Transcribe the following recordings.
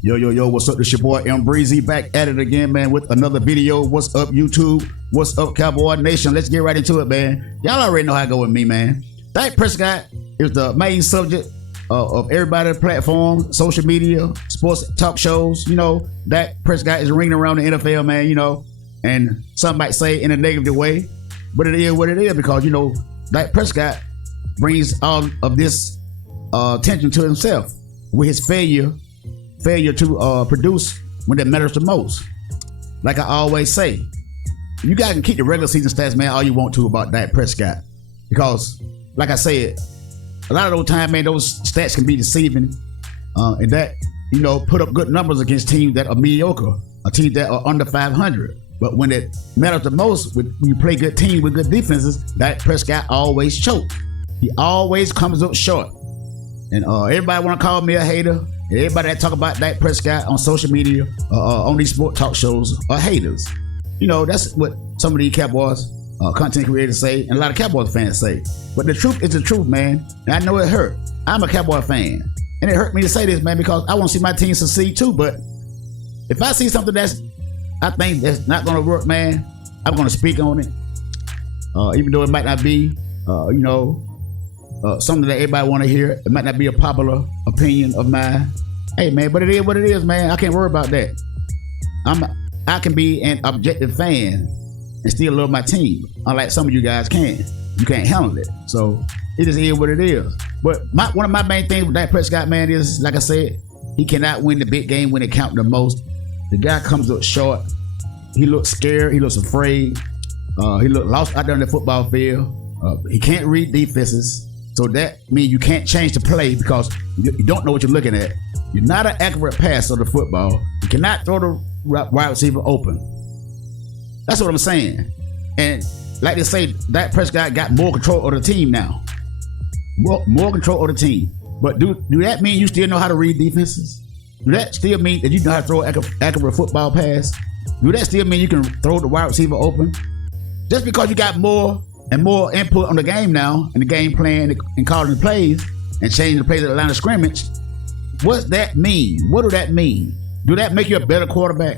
Yo, what's up? This your boy M Breezy back at it again, man, with another video. What's up, YouTube? What's up, Cowboy Nation? Let's get right into it, man. Y'all already know how I go with me, man. Dak Prescott is the main subject of everybody's platform, social media, sports talk shows. You know, Dak Prescott is ringing around the NFL, man, you know, and some might say in a negative way, but it is what it is because, you know, Dak Prescott brings all of this attention to himself with his failure to produce when it matters the most. Like I always say, you guys can keep the regular season stats, man, all you want to about Dak Prescott. Because, like I said, a lot of those times, man, those stats can be deceiving. And that, you know, put up good numbers against teams that are mediocre, or teams that are under 500. But when it matters the most, when you play good teams with good defenses, Dak Prescott always choke. He always comes up short. And everybody want to call me a hater. Everybody that talk about Dak Prescott on social media, on these sport talk shows, are haters. You know, that's what some of these Cowboys content creators say, and a lot of Cowboys fans say. But the truth is the truth, man. And I know it hurt. I'm a Cowboy fan. And it hurt me to say this, man, because I want to see my team succeed too. But if I see something I think that's not going to work, man, I'm going to speak on it. Even though it might not be, you know, something that everybody want to hear. It might not be a popular opinion of mine. Hey, man, but it is what it is, man. I can't worry about that. I can be an objective fan and still love my team, unlike some of you guys can. You can't handle it. So it just is what it is. But one of my main things with Dak Prescott, man, is, like I said, he cannot win the big game when it counts the most. The guy comes up short. He looks scared. He looks afraid. He looks lost out there in the football field. He can't read defenses. So that means you can't change the play because you don't know what you're looking at. You're not an accurate passer of the football. You cannot throw the wide receiver open. That's what I'm saying. And like they say, Dak Prescott got more control of the team now. More control of the team. But do that mean you still know how to read defenses? Do that still mean that you know how to throw an accurate football pass? Do that still mean you can throw the wide receiver open? Just because you got more and more input on the game now, and the game plan, and calling the plays, and changing the plays at the line of scrimmage, what's that mean? What do that mean? Do that make you a better quarterback?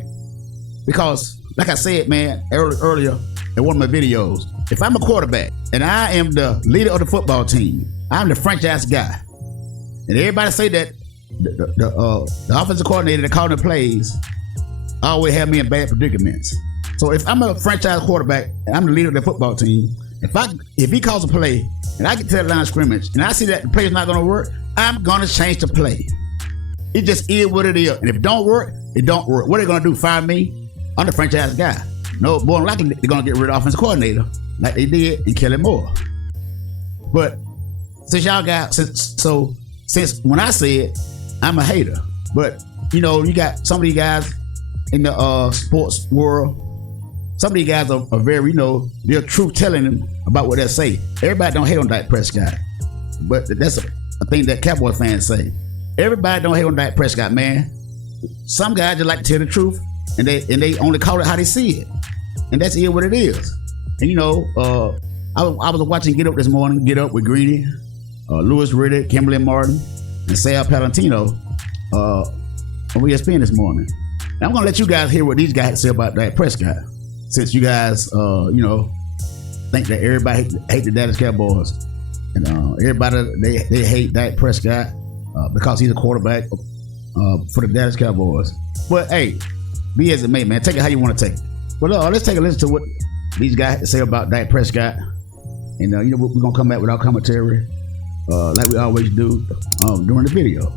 Because, like I said, man, earlier in one of my videos, if I'm a quarterback, and I am the leader of the football team, I'm the franchise guy, and everybody say that the offensive coordinator that calling the plays always have me in bad predicaments. So if I'm a franchise quarterback, and I'm the leader of the football team, if he calls a play and I get to that line of scrimmage and I see that the play is not going to work, I'm going to change the play. It just is what it is. And if it don't work, it don't work. What are they going to do? Fire me? I'm the franchise guy. No, more than likely they're going to get rid of the offensive coordinator like they did and Kellen Moore. But since y'all got, since when I said I'm a hater, but you know, you got some of these guys in the sports world. Some of these guys are very, you know, they're truth telling them about what they say. Everybody don't hate on Dak Prescott, but that's a thing that Cowboy fans say. Everybody don't hate on Dak Prescott, man. Some guys just like to tell the truth, and they only call it how they see it, and that's what it is. And you know, I was watching Get Up this morning. Get Up with Greedy, Louis Riddick, Kimberly Martin, and Sal Palantino on ESPN this morning. And I'm gonna let you guys hear what these guys say about Dak Prescott. Since you guys, you know, think that everybody hate the Dallas Cowboys, and everybody they hate Dak Prescott because he's a quarterback for the Dallas Cowboys. But hey, be as it may, man, take it how you want to take it. But let's take a listen to what these guys say about Dak Prescott, and you know, we're gonna come back with our commentary like we always do during the video.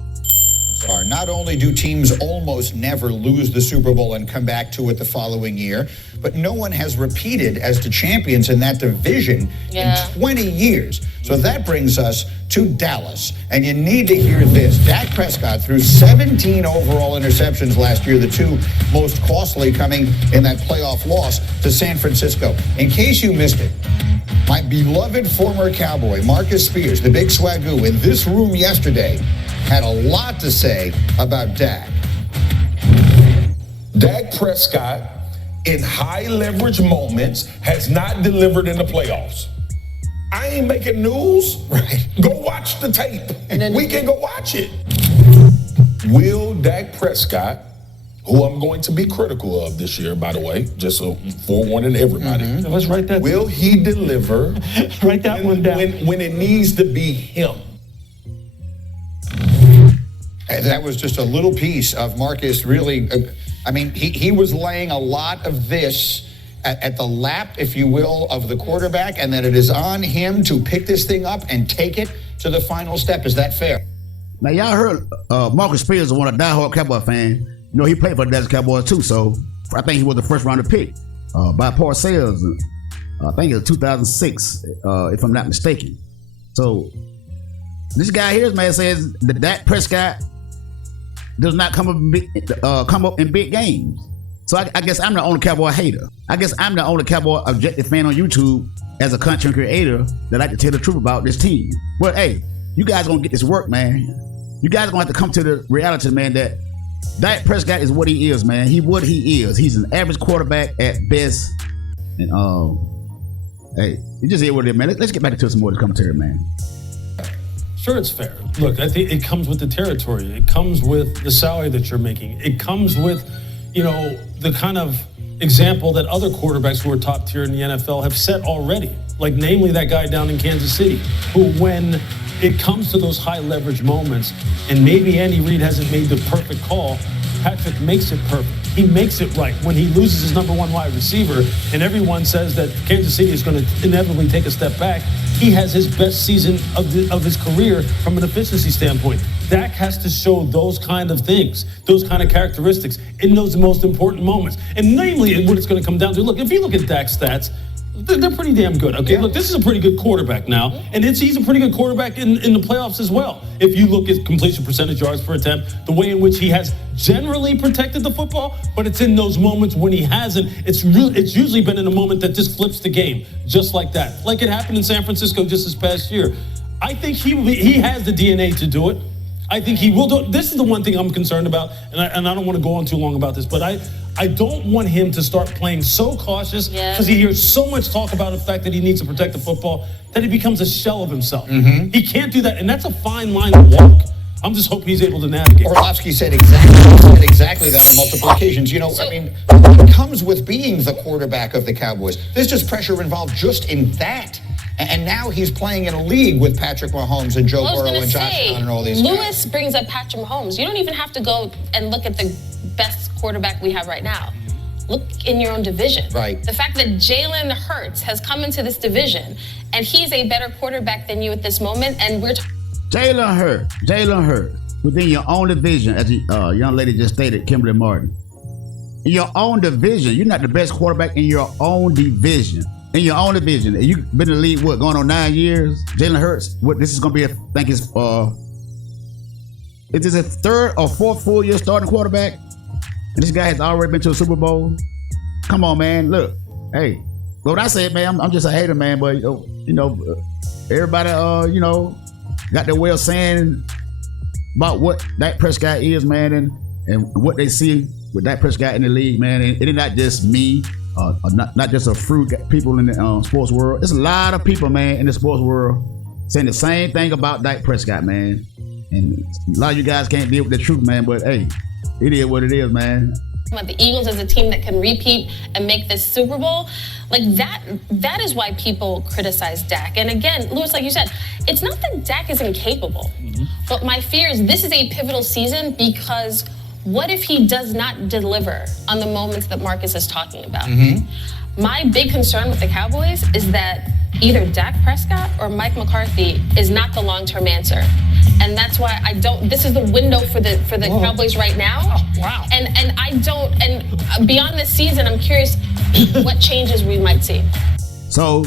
Not only do teams almost never lose the Super Bowl and come back to it the following year, but no one has repeated as the champions in that division in 20 years. So that brings us to Dallas. And you need to hear this. Dak Prescott threw 17 overall interceptions last year, the two most costly coming in that playoff loss to San Francisco. In case you missed it, my beloved former Cowboy, Marcus Spears, the big swagoo, in this room yesterday, had a lot to say about Dak. Dak Prescott, in high leverage moments, has not delivered in the playoffs. I ain't making news. Right. Go watch the tape. And then we can go watch it. Will Dak Prescott, who I'm going to be critical of this year, by the way, just so forewarning everybody. Let's write that. Will he deliver? Write that one down. When it needs to be him. That was just a little piece of Marcus really, I mean, he was laying a lot of this at the lap, if you will, of the quarterback, and that it is on him to pick this thing up and take it to the final step. Is that fair? Now, y'all heard Marcus Spears is one of diehard Cowboy fan. You know, he played for the Dallas Cowboys too, so I think he was the first round pick by Parcells. I think it was 2006, if I'm not mistaken. So this guy here, man, says that Dak Prescott does not come up in big games. So I guess I'm the only Cowboy hater. I guess I'm the only Cowboy objective fan on YouTube as a content creator that like to tell the truth about this team. But hey, you guys gonna get this work, man. You guys gonna have to come to the reality, man, that Dak Prescott is what he is, man. He is. He's an average quarterback at best. And hey, it just is what it is, man. Let's get back to some more of this commentary, man. Sure, it's fair. Look, I think it comes with the territory. It comes with the salary that you're making. It comes with, you know, the kind of example that other quarterbacks who are top tier in the NFL have set already. Like, namely that guy down in Kansas City, who, when it comes to those high leverage moments, and maybe Andy Reid hasn't made the perfect call, Patrick makes it perfect. He makes it right. When he loses his number one wide receiver, and everyone says that Kansas City is going to inevitably take a step back, he has his best season of his career from an efficiency standpoint. Dak has to show those kind of things, those kind of characteristics in those most important moments. And namely, what it's going to come down to, look, if you look at Dak's stats, they're pretty damn good. Okay, look, this is a pretty good quarterback now, and he's a pretty good quarterback in the playoffs as well. If you look at completion percentage, yards per attempt, the way in which he has generally protected the football, but it's in those moments when he hasn't. It's usually been in a moment that just flips the game, just like that, like it happened in San Francisco just this past year. I think he has the DNA to do it. I think he will do it. This is the one thing I'm concerned about, and I don't want to go on too long about this, but I don't want him to start playing so cautious because he hears so much talk about the fact that he needs to protect the football that he becomes a shell of himself. He can't do that, and that's a fine line to walk. I'm just hoping he's able to navigate. Orlovsky said exactly that on multiple occasions. You know, I mean, it comes with being the quarterback of the Cowboys. There's just pressure involved just in that. And now he's playing in a league with Patrick Mahomes and Joe Burrow and Josh Allen and all these guys. Lewis brings up Patrick Mahomes. You don't even have to go and look at the best quarterback we have right now. Look in your own division. Right. The fact that Jalen Hurts has come into this division and he's a better quarterback than you at this moment, and we're Jalen Hurts, within your own division, as the young lady just stated, Kimberly Martin. In your own division, you're not the best quarterback in your own division. In your own division, and you've been in the league, going on 9 years? Jalen Hurts, this is going to be, is this a third or fourth full year starting quarterback? And this guy has already been to a Super Bowl? Come on, man. Look, hey, what I said, man, I'm just a hater, man, but, you know, everybody, got their way of saying about what Dak Prescott is, man, and what they see with Dak Prescott in the league, man. And it is not just me. Not just a few people in the sports world. There's a lot of people, man, in the sports world saying the same thing about Dak Prescott, man. And a lot of you guys can't deal with the truth, man. But hey, it is what it is, man. The Eagles as a team that can repeat and make this Super Bowl, like that is why people criticize Dak. And again, Lewis, like you said, it's not that Dak is incapable, but my fear is this is a pivotal season because what if he does not deliver on the moments that Marcus is talking about? My big concern with the Cowboys is that either Dak Prescott or Mike McCarthy is not the long-term answer. And that's why this is the window for the Cowboys right now. Oh, wow. And beyond this season, I'm curious what changes we might see. So,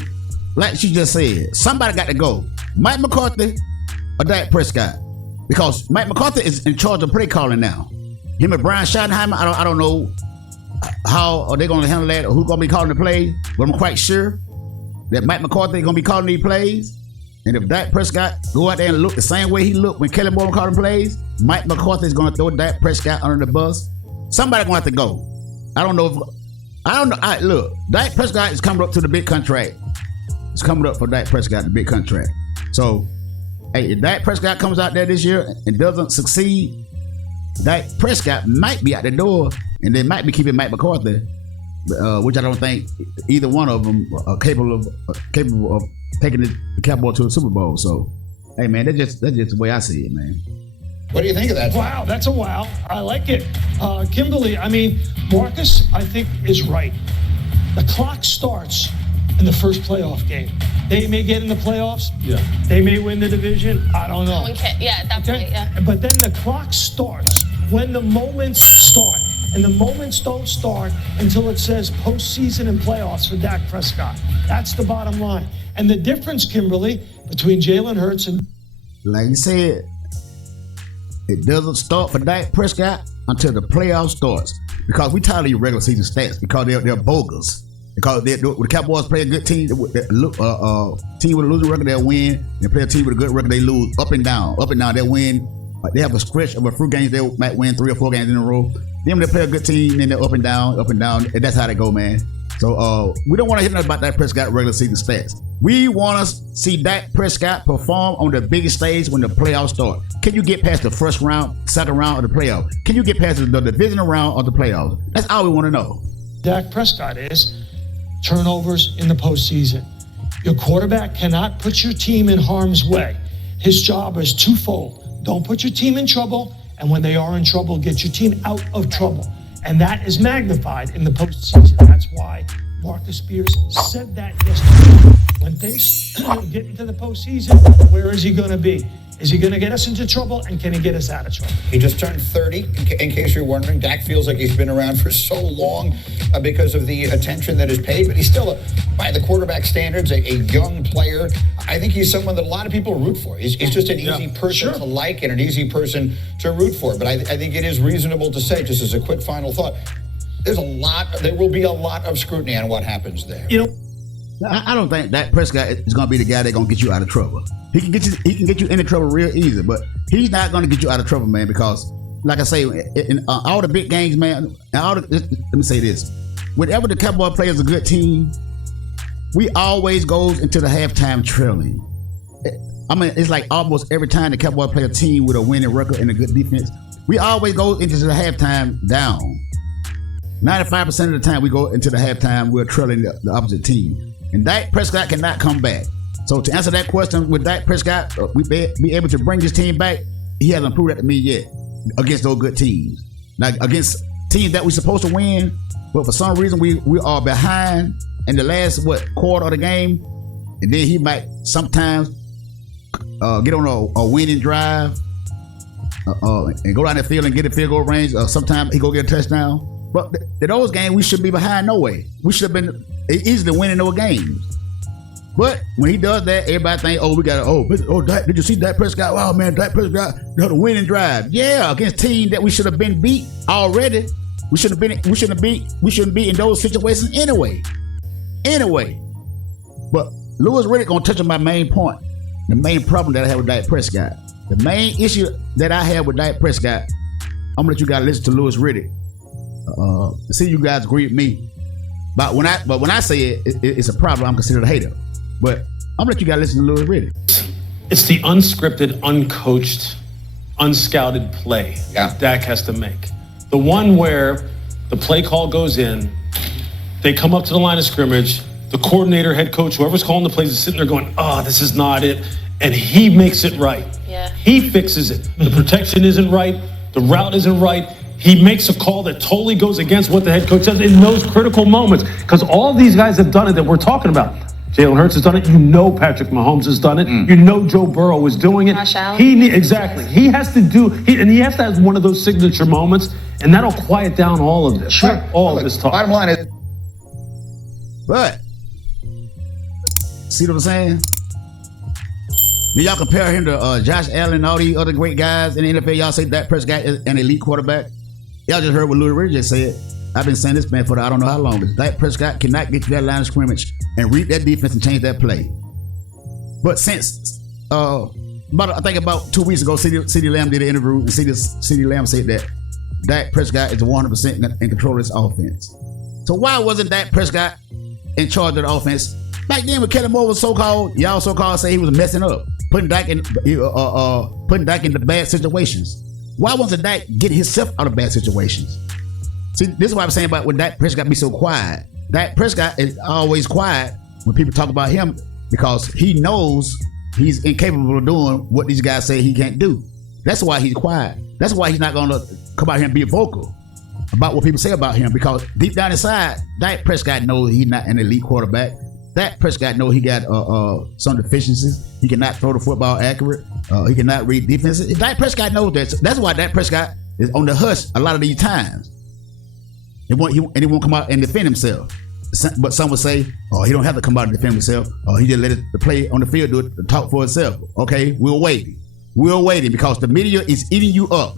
like she just said, somebody got to go. Mike McCarthy or Dak Prescott? Because Mike McCarthy is in charge of play calling now. Him and Brian Schottenheimer, I don't know how are they going to handle that or who's going to be calling the plays, but I'm quite sure that Mike McCarthy is going to be calling these plays. And if Dak Prescott go out there and look the same way he looked when Kelly Moore called him plays, Mike McCarthy is going to throw Dak Prescott under the bus. Somebody going to have to go. I don't know. Look, Dak Prescott is coming up to the big contract. It's coming up for Dak Prescott, the big contract. So, hey, if Dak Prescott comes out there this year and doesn't succeed, Dak Prescott might be out the door, and they might be keeping Mike McCarthy, which I don't think either one of them are capable of taking the Cowboys to the Super Bowl. So, hey man, that's just the way I see it, man. What do you think of that? Wow, that's a wow. I like it. Kimberly, I mean, Marcus, I think, is right. The clock starts in the first playoff game. They may get in the playoffs. Yeah. They may win the division. I don't know. Yeah, at that point, yeah. But then the clock starts when the moments start. And the moments don't start until it says postseason and playoffs for Dak Prescott. That's the bottom line. And the difference, Kimberly, between Jalen Hurts and... Like you said, it doesn't start for Dak Prescott until the playoff starts. Because we tired of your regular season stats because they're bogus. Because the Cowboys play a good team, team with a losing record, they'll win. They play a team with a good record, they lose. Up and down, they win. They have a stretch of a few games, they might win 3 or 4 games in a row. Then they play a good team, then they're up and down, and that's how they go, man. So we don't want to hear nothing about Dak Prescott regular season stats. We want to see Dak Prescott perform on the biggest stage when the playoffs start. Can you get past the first round, second round of the playoffs? Can you get past the divisional round of the playoffs? That's all we want to know. Dak Prescott is turnovers in the postseason. Your quarterback cannot put your team in harm's way. His job is twofold. Don't put your team in trouble, and when they are in trouble, get your team out of trouble. And that is magnified in the postseason. That's why Marcus Spears said that yesterday. When things get into the postseason, where is he going to be? Is he going to get us into trouble, and can he get us out of trouble? He just turned 30, in case you're wondering. Dak feels like he's been around for so long because of the attention that is paid, but he's still, by the quarterback standards, a young player. I think he's someone that a lot of people root for. He's just an easy person to like and an easy person to root for. But I think it is reasonable to say, just as a quick final thought, there will be a lot of scrutiny on what happens there. You know, I don't think Dak Prescott is going to be the guy that's going to get you out of trouble. He can get you into trouble real easy, but he's not going to get you out of trouble, man, because, like I say, in all the big games, man, let me say this. Whenever the Cowboy plays a good team, we always goes into the halftime trailing. I mean, it's like almost every time the Cowboy play a team with a winning record and a good defense, we always go into the halftime down. 95% of the time we go into the halftime, we're trailing the opposite team. And Dak Prescott cannot come back. So to answer that question, with Dak Prescott, we be able to bring his team back, he hasn't proved that to me yet against those good teams. Like against teams that we're supposed to win, but for some reason we are behind in the last quarter of the game, and then he might sometimes get on a winning drive and go down the field and get a field goal range. Sometimes he go get a touchdown. But in those games, we should be behind no way. We should have been easily winning those games. But when he does that, everybody think, did you see Dak Prescott? Wow, man, Dak Prescott got a winning drive. Yeah, against teams that we should have been beat already. We shouldn't be in those situations anyway. But Louis Riddick gonna touch on my main point, the main problem that I have with Dak Prescott. The main issue that I have with Dak Prescott, I'm gonna let you guys listen to Louis Riddick. See you guys agree with me. But when I say it's a problem, I'm considered a hater. But I'm gonna let you guys listen to Louis Riddick. It's the unscripted, uncoached, unscouted play Dak has to make. The one where the play call goes in, they come up to the line of scrimmage, the coordinator, head coach, whoever's calling the plays is sitting there going, this is not it. And he makes it right. Yeah. He fixes it. The protection isn't right. The route isn't right. He makes a call that totally goes against what the head coach says in those critical moments. Because all these guys have done it that we're talking about. Jalen Hurts has done it. You know Patrick Mahomes has done it. You know Joe Burrow is doing it. Josh Allen. He has to do, and he has to have one of those signature moments, and that'll quiet down all of this. All of this talk. Bottom line is, but see what I'm saying? Then y'all compare him to Josh Allen and all these other great guys in the NFL. Y'all say Dak Prescott is an elite quarterback. Y'all just heard what Louis Riddick just said. I've been saying this, man, for I don't know how long. Dak Prescott cannot get to that line of scrimmage and read that defense and change that play. But since I think about 2 weeks ago, CeeDee Lamb did an interview, and CeeDee Lamb said that Dak Prescott is 100% in control of this offense. So why wasn't Dak Prescott in charge of the offense? Back then when Kellen Moore was y'all so-called say he was messing up, putting Dak in the bad situations. Why wasn't Dak getting himself out of bad situations? See, this is what I'm saying about when Dak Prescott be so quiet. Dak Prescott is always quiet when people talk about him because he knows he's incapable of doing what these guys say he can't do. That's why he's quiet. That's why he's not going to come out here and be vocal about what people say about him, because deep down inside, Dak Prescott knows he's not an elite quarterback. Dak Prescott knows he got some deficiencies. He cannot throw the football accurate. He cannot read defenses. Dak Prescott knows that. That's why Dak Prescott is on the hush a lot of these times. He won't come out and defend himself. But some would say, oh, he don't have to come out and defend himself. Oh, he just let the play on the field do it, talk for itself. Okay, we're waiting. We're waiting because the media is eating you up.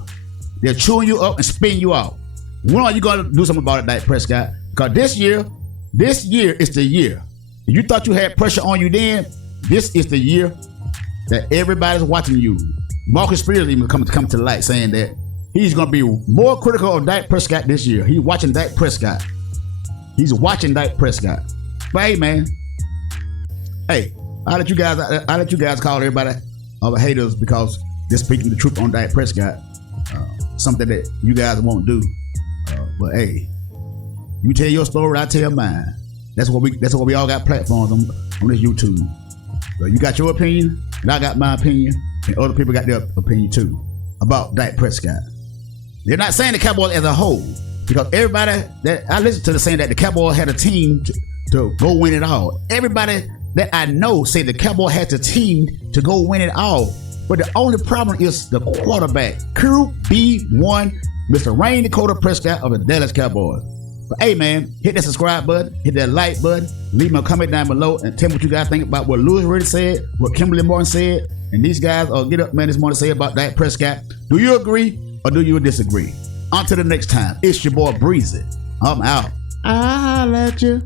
They're chewing you up and spitting you out. When are you going to do something about it, Dak Prescott? Because this year is the year. If you thought you had pressure on you then, this is the year that everybody's watching you. Marcus Spears even come to the light saying that he's going to be more critical of Dak Prescott this year. He's watching Dak Prescott. He's watching Dak Prescott. But hey, man. Hey, I'll let you guys call everybody haters because they're speaking the truth on Dak Prescott. Something that you guys won't do. But hey, you tell your story, I tell mine. That's what we all got platforms on this YouTube. So you got your opinion, and I got my opinion, and other people got their opinion too about Dak Prescott. They're not saying the Cowboys as a whole, because everybody that I listen to is saying that the Cowboys had a team to go win it all. Everybody that I know say the Cowboys had a team to go win it all. But the only problem is the quarterback, QB1, Mr. Rain Dakota Prescott of the Dallas Cowboys. But hey, man, hit that subscribe button, hit that like button, leave me a comment down below and tell me what you guys think about what Lewis Riddick said, what Kimberly Morton said, and these guys get up, man, this morning say about Dak Prescott. Do you agree or do you disagree? Until the next time, it's your boy Breezy. I'm out. I'll let you.